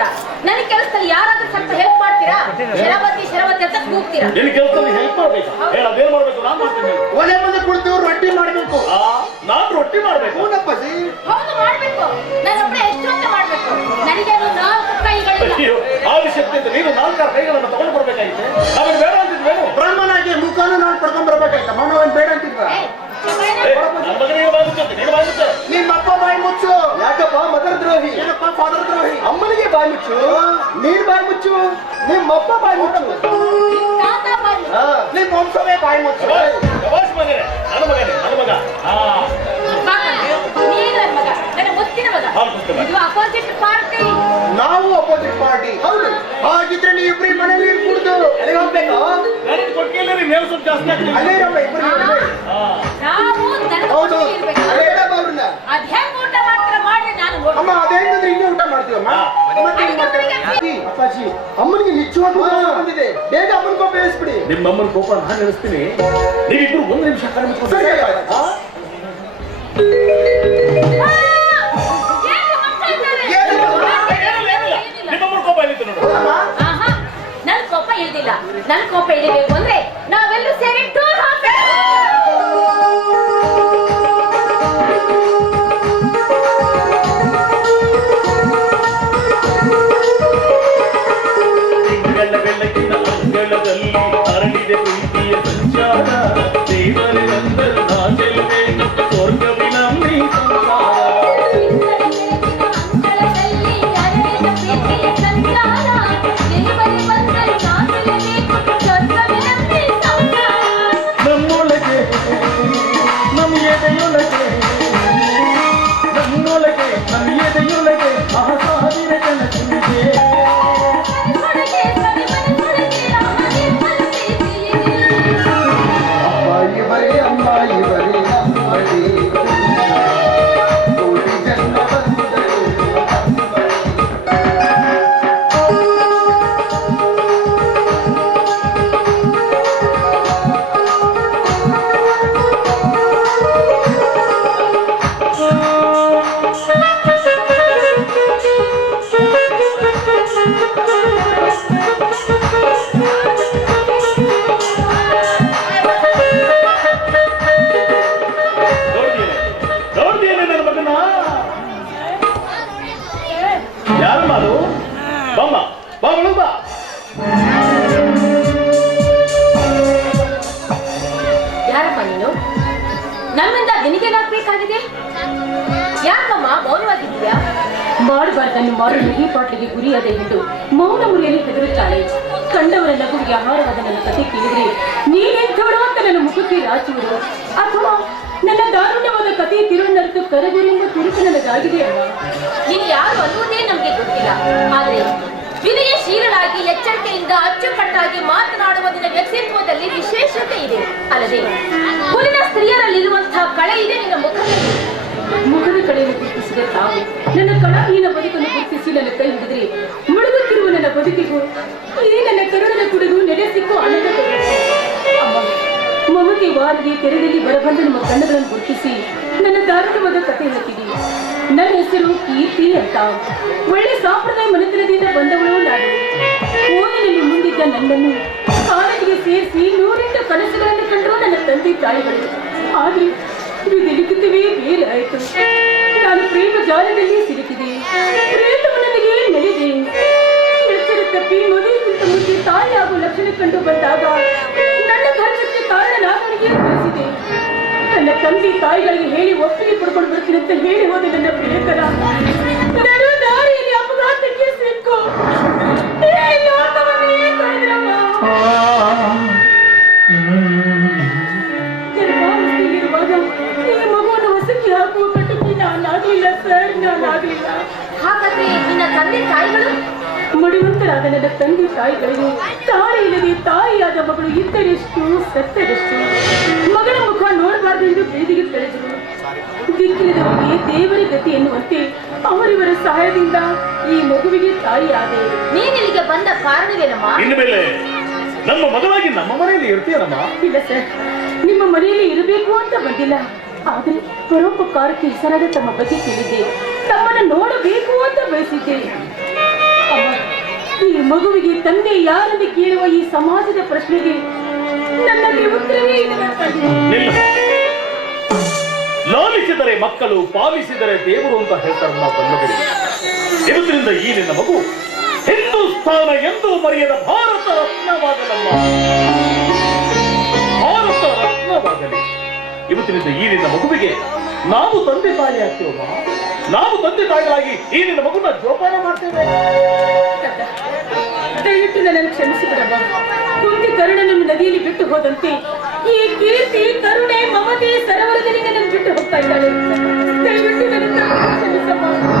ಮಾತ್ರ ನನಗೆ ಕೆಲಸದಲ್ಲಿ ಯಾರಾದ್ರೂ ಸ್ವಲ್ಪ ಹೆಲ್ಪ್ ಮಾಡ್ತೀರಾ? ಶರವತಿ ಅಂತ ಕೂಗ್ತೀರಾ? ನಿನ್ನ ಕೆಲಸದಲ್ಲಿ ಹೆಲ್ಪ್ ಮಾಡ್ಬೇಕು. ಅದೇನ್ ಮಾಡ್ಬೇಕು? ನಾನು ಮಾಡ್ತೀನಿ. ಒಲೆ ಮುಂದೆ ಕುಳಿತು ರೊಟ್ಟಿ ಮಾಡ್ಬೇಕು. ನಾನು ರೊಟ್ಟಿ ಮಾಡ್ಬೇಕು. ಹೌದಪ್ಪಾಜಿ. ಹೌದು ಮಾಡ್ಬೇಕು. ನಾನೊಬ್ಬಳೆ ಎಷ್ಟು ಅಂತ ಮಾಡ್ಬೇಕು? ನನಗೇನು 4 ಕೈಗಳಿಲ್ಲ. ಆ ವಿಷಯದಿಂದ ನೀನು 4 ಕೈಗಳನ್ನು ತಗೊಂಡು ಬರ್ಬೇಕಾಗಿತ್ತು. ಅವನು ಬೇಡ ಅಂತಿದ್ವೇನು? ಬ್ರಾಹ್ಮಣಾಗಿ ಮುಖಾನು ನಾನು ಪಡ್ಕೊಂಡ್ ಬರ್ಬೇಕಾಯ್ತ. ಮನೋನ್ ಬೇಡ ಅಂತಿದ್ವ? ನಿಮ್ಮಪ್ಪ ಬಾಯಿ ಮುಚ್ಚು. ಯಾಕಪ್ಪ ಮದರ್ ದ್ರೋಹಿ? ಏನಪ್ಪ ಫಾದರ್ ದ್ರೋಹಿ? ಅಮ್ಮನಿಗೆ ಬಾಯಿ ಮುಚ್ಚು. ನೀನ್ ಬಾಯಿ ಮುಚ್ಚು. ನಿಮ್ಮಪ್ಪ ಬಾಯಿ ಮುಚ್ಚು. ನಿಮ್ ವಂಶವೇ ಬಾಯಿ ಮುಚ್ಚು. ನನ್ನ ಮಗ ನಾವು ಅಪೋಸಿಟ್ ಪಾರ್ಟಿ. ಹೌದು. ಹಾಗಿದ್ರೆ ನೀವು ಇಬ್ರಿ ಮನೇಲಿ ಇರ್ಕೂಡ್ದು. ಎಲ್ಲಿಗೆ ಹೋಗ್ಬೇಕು? ಮೇವು ಸ್ವಲ್ಪ ಜಾಸ್ತಿ ಆಗ್ತದೆ. ಅಲ್ಲೇ ಇರಪ್ಪ ಇಬ್ರು. ಹೌದು. ಅಲ್ಲೇ ಇಡಪ್ಪ ಅವ್ರನ್ನ. ಅಮ್ಮ ಅದೇನಂದ್ರೆ ಇನ್ನೇ ಊಟ ಮಾಡ್ತೀವಮ್ಮ. ಅಪ್ಪಾಜಿ ಅಮ್ಮನಿಗೆ ನಿಜವಾದ ಬಂದಿದೆ. ಬೇಗ ಅಮ್ಮನ ಕೋಪ ಇಳಿಸ್ಬಿಡಿ. ನಿಮ್ಮ ಅಮ್ಮನ ಕೋಪ ನಾನು ಇಳಿಸ್ತೀನಿ. ನೀವಿಬ್ರು 1 ನಿಮಿಷ ನನ್ನ ಕೋಪ ಇಳಿಬೇಕು ಅಂದ್ರೆ ನಾವೆಲ್ಲೂ ಸೇರಿ ಟೂರ್ ಹೋಗ್ಬೇಕು. ಬೆಳಕಿನ ಅಂಗಳದಲ್ಲಿ ಅರಳಿದೆ ಪ್ರೀತಿಯ ಸಂಚಾರ. ದೇವರೆಂದರು ನಾ ಚೆಲ್ಲಬೇಕು ಸ್ವರ್ಗವಿನಮ್ಮಿ ಸಂಸಾರ. ನಮ್ಮೊಳಗೆ ನಮ್ಮ ಎದೆಯೊಳಗೆ ಆಸಾದಿರ ಕನಸಿದೆ. ಯಾರಪ್ಪ ನೀನು? ನಮ್ಮಿಂದ ನಿನಗೇನಾಗಬೇಕಾಗಿದೆ? ಯಾಕಮ್ಮ ಮೌನವಾಗಿದ್ದೀಯಾ? ಮಾಡಬಾರ್ದನ್ನು ಮಾಡಲು ಈ ಪಾಟ್ಲಿಗೆ ಗುರಿಯಾದ ಎಂದು ಮೌನ ಮುರಿಯಲ್ಲಿ ಹೆದರುತ್ತಾಳೆ. ಕಂಡವರ ನಗುವಿಗೆ ಆಹಾರವಾದ ನನ್ನ ಕಥೆ ಕೇಳಿದ್ರೆ ನೀನೆಂಥೋಡು ಅಂತ ನನ್ನ ಮುಖಕ್ಕೆ ರಾಚುವುದು, ಅಥವಾ ನನ್ನ ದಾರುಣ್ಯವಾದ ಕಥೆ ತಿರುವನ್ನರಿತು ಕರಗುರಿಂದ ಕುರಿತು ನನಗಾಗಿದೆ ಅಲ್ಲ. ನೀನು ಯಾರು ಅನ್ನುವುದೇ ನಮಗೆ ಗೊತ್ತಿಲ್ಲ. ಆದರೆ ವಿನಯಶೀಲರಾಗಿ ಎಚ್ಚರಿಕೆಯಿಂದ ಅಚ್ಚುಕಟ್ಟಾಗಿ ಮಾತನಾಡುವ ನಿನ್ನ ವ್ಯಕ್ತಿತ್ವದಲ್ಲಿ ವಿಶೇಷತೆ ಇದೆ ಅಲ್ಲದೆ ಕುಲಿನ ಸ್ತ್ರೀಯರಲ್ಲಿರುವಂತಹ ಕಳೆ ಇದೆ ನಿನ್ನ ಮುಖದಲ್ಲಿ. ಮುಖದ ಕಳೆಯನ್ನು ಗುರುತಿಸಿದ ತಾವು ನನ್ನ ಕಳಹೀನ ಬದುಕನ್ನು ಗುರುತಿಸಿ ನನ್ನ ಕೈ ಹಿಡಿದ್ರೆ ಮುಳುಗುತ್ತಿರುವ ನನ್ನ ಬದುಕಿಗೂ ಈ ನನ್ನ ಕರುಣದ ಕುಡಿದು ನೆಲೆಸಿಕ್ಕೂ ಆನಂದ ಮಮತೆ ವಾರದಿ ತೆರೆದಲ್ಲಿ ಬರಬಂದ ನಮ್ಮ ಕಣ್ಣುಗಳನ್ನು ಗುರುತಿಸಿ ನನ್ನ ದಾರುಣವಾದ ಕಥೆ ಹೇಳ್ತಿದ್ದೀವಿ. ನನ್ನ ಹೆಸರು ಕೀರ್ತಿ ಅಂತ. ಒಳ್ಳೆ ಸಂಪ್ರದಾಯ ಮನೆತನದಿಂದ ಬಂದವಳು ನಾನು. ಓದಿನಲ್ಲಿ ಮುಂದಿದ್ದ ನನ್ನನ್ನು ಕಾಲೇಜಿಗೆ ಸೇರಿಸಿ 108 ಕನಸುಗಳನ್ನು ಕಂಡರು ನನ್ನ ತಂದೆ ತಾಯಿಗಳು. ಆದ್ರೆ ವಿಧಿಲಿಖಿತವೇ ಬೇರೆ ಆಯಿತು. ನಾನು ಪ್ರೇಮ ಜಾಲದಲ್ಲಿ ಸಿಲುಕಿದೆ. ಪ್ರೇತವು ನನಗೆ ನೆಲೆದೆ. ಎಚ್ಚರ ತಪ್ಪಿ ಮದುವೆಗಿಂತ ಮುಂಚೆ ತಾಯಿ ಹಾಗೂ ಲಕ್ಷಣ ಕಂಡು ಬಂದಾಗ ನನ್ನ ಧರ್ಮಕ್ಕೆ ಕಾರಣನಾದವರಿಗೆ ತಿಳಿಸಿದೆ. ನನ್ನ ತಂದೆ ತಾಯಿಗಳಿಗೆ ಹೇಳಿ ಒಪ್ಪಿಗೆ ಪಡ್ಕೊಂಡು ಬರ್ತೀನಿ ಅಂತ ಹೇಳಿ ಹೋದ ನನ್ನ ಪ್ರಿಯಕರ ನಾನು ದಾರಿಯಲ್ಲಿ ಅಪಘಾತಕ್ಕೆ ಸಿಕ್ಕು ಗರ್ಭಾವಸ್ಥೆಯಲ್ಲಿರುವಾಗ ಈ ಮಗುವನ್ನು ಹೊಸಕ್ಕೆ ಹಾಕುವ ಕಟ್ಟಕ್ಕೆ ನಾನಾಗಲಿಲ್ಲ ಸರ್, ನಾನಾಗಲಿಲ್ಲ. ಹಾಗಾದ್ರೆ ನಿನ್ನ ತಂದೆ ತಾಯಿಗಳು? ಮಡಿವಂತರಾದ ನನ್ನ ತಂದೆ ತಾಯಿಗಳಿಗೆ ತಾಯಿ ಇಲ್ಲದೆ ತಾಯಿಯಾದ ಮಗಳು ಇದ್ದರೆಷ್ಟು ಸತ್ತರೆಷ್ಟು. ಮಗಳ ಮುಖ ನೋಡಬಾರ್ದೆಂದು ಬೀದಿಗೆ ಬೆಳೆದರು. ದಿಕ್ಕಿಲ್ಲದವರಿಗೆ ದೇವರ ಗತಿ ಎನ್ನುವಂತೆ ಅವರಿವರ ಸಹಾಯದಿಂದ ಈ ಮಗುವಿಗೆ ತಾಯಿಯಾದೆ. ನೀನಿಲ್ಲಿಗೆ ಬಂದ ಕಾರಣವೇನಮ್ಮ? ಇನ್ಮೇಲೆ ನಮ್ಮ ಮಗಳಾಗಿ ನಮ್ಮ ಮನೆಯಲ್ಲಿ ಇರ್ತೀಯನಮ್ಮ? ಇಲ್ಲ ಸರ್, ನಿಮ್ಮ ಮನೆಯಲ್ಲಿ ಇರಬೇಕು ಅಂತ ಬಂದಿಲ್ಲ. ಆದರೆ ಪರೋಪಕಾರಕ್ಕೆ ಹೆಸರಾದ ತಮ್ಮ ಬಗ್ಗೆ ಕೇಳಿದ್ದೆ. ತಮ್ಮನ್ನು ನೋಡಬೇಕು ಅಂತ ಬಯಸಿದ್ದೆ. ಈ ಮಗುವಿಗೆ ತಂದೆ ಯಾರೆಂದು ಕೇಳುವ ಈ ಸಮಾಜದ ಪ್ರಶ್ನೆಗೆ ನನ್ನಲ್ಲಿ ಉತ್ತರವೇ ನಿಲ್ಲ. ಲಾಲಿಸಿದರೆ ಮಕ್ಕಳು, ಪಾಲಿಸಿದರೆ ದೇವರು ಅಂತ ಹೇಳ್ತಾರೆ ನಾವು ಬಲ್ಲವರಿಗೆ. ಇವತ್ತಿನಿಂದ ಈ ನಿನ್ನ ಮಗು ಹಿಂದೂಸ್ತಾನ ಎಂದು ಮರೆಯದ ಭಾರತ ರತ್ನವಾಗಲಮ್ಮ, ಭಾರತ ರತ್ನವಾಗಲಿ. ಇವತ್ತಿನಿಂದ ಈ ನಿನ್ನ ಮಗುವಿಗೆ ನಾವು ತಂದೆ ತಾಯಿ ಆಗ್ತೇವಮ್ಮ. ನಾವು ತಂದೆ ತಾಯಿಗಳಾಗಿ ಈ ನಿನ್ನ ಮಗುನ ಜೋಪಾನ ಮಾಡ್ತೇವೆ. ದಯವಿಟ್ಟು ನನ್ನನ್ನು ಕ್ಷಮಿಸಿಬಿಡಮ್ಮ. ಕುಂತಿ ಕರುಣನ್ನು ನದಿಯಲ್ಲಿ ಬಿಟ್ಟು ಹೋದಂತೆ ಈ ಕೀರ್ತಿ, ಕರುಣೆ, ಮಮತೆ ಸರೋವರದಲ್ಲಿ ನನ್ನನ್ನು ಬಿಟ್ಟು ಹೋಗ್ತಾ ಇದ್ದಾಳೆ. ದಯವಿಟ್ಟು ನನ್ನನ್ನು ಕ್ಷಮಿಸಮ್ಮ.